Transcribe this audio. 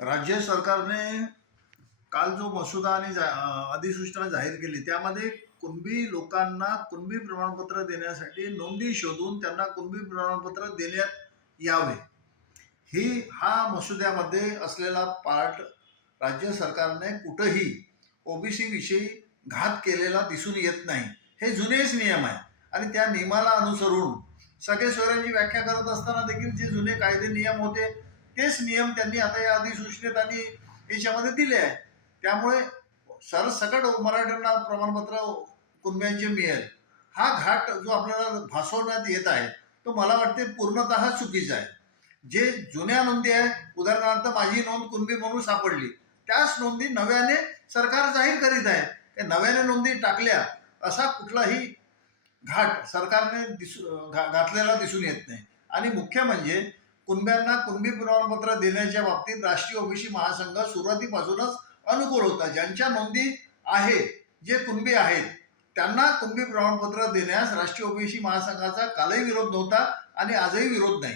राज्य सरकारने काल जो मसुदा आणि जा- अधिसूचना जाहीर केली त्यामध्ये कुणबी लोकांना कुणबी प्रमाणपत्र देण्यासाठी नोंदी शोधून त्यांना कुणबी प्रमाणपत्र देण्यात यावे. ही हा मसुद्यामध्ये असलेला पार्ट राज्य सरकारने कुठंही ओबीसी विषयी घात केलेला दिसून येत नाही. हे जुनेच नियम आहे. आणि त्या नियमाला अनुसरून सगळे स्वरांची व्याख्या करत असताना देखील जे जुने कायदे नियम होते तेच नियम त्यांनी आता या अधिसूचनेत आणि याच्यामध्ये दिले आहे. त्यामुळे सरसकट मराठ्यांना प्रमाणपत्र कुणब्यांचे मिळेल. हा घाट जो आपल्याला भासवण्यात येत आहे तो मला वाटते पूर्णतः चुकीचा आहे. जे जुन्या नोंदी आहे उदाहरणार्थ माझी नोंद कुणबी म्हणून सापडली त्याच नोंदी नव्याने सरकार जाहीर करीत आहे. त्या नव्याने नोंदी टाकल्या असा कुठलाही घाट सरकारने दिसू घा घातलेला दिसून येत नाही. आणि मुख्य म्हणजे कुणब्यांना कुणबी प्रमाणपत्र देण्याच्या बाबतीत राष्ट्रीय ओबीसी महासंघ सुरुवातीपासूनच अनुकूल होता. ज्यांच्या नोंदी आहे जे कुणबी आहेत त्यांना कुणबी प्रमाणपत्र देण्यास राष्ट्रीय ओबीसी महासंघाचा कालही विरोध नव्हता आणि आजही विरोध नाही.